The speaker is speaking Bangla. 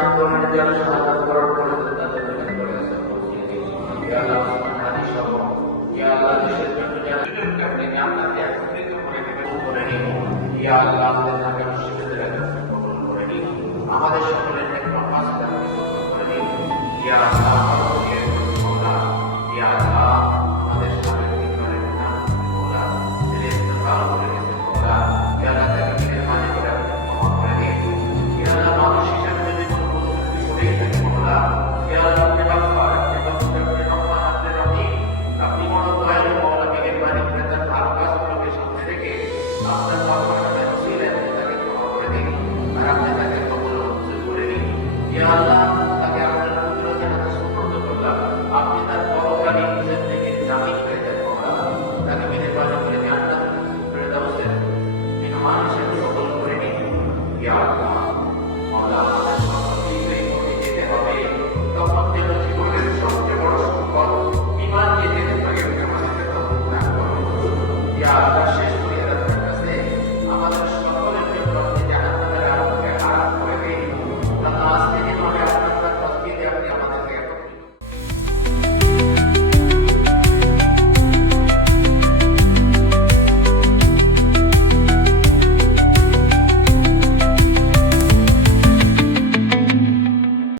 আন্দোলনের জন্য শাহাদাত বরণ করে তাদের জন্য করে আছে ইয়া আল্লাহ হাদি সহ ইয়া আল্লাহ দেশের জন্য যারা সুযোগ আপনি আপনাকে একত্রিত করে দেবেন করে নিন ইয়া আল্লাহ আমাদের ঢাকা বিশ্ববিদ্যালয়ের কবুল করে নিন আমাদের সকলের নেক মাসটা করে নিন ইয়া আল্লাহ আমাদের মওলা ইয়া আল্লাহ আমাদের সকলের জীবনের নাম মওলা দিলে ইন্তকাল করে গেছে মওলা ইয়া আল্লাহ তাকে মেহরবানি করে ক্ষমা করে দিন ইয়া আল্লাহ মানুষ হিসেবে Yeah.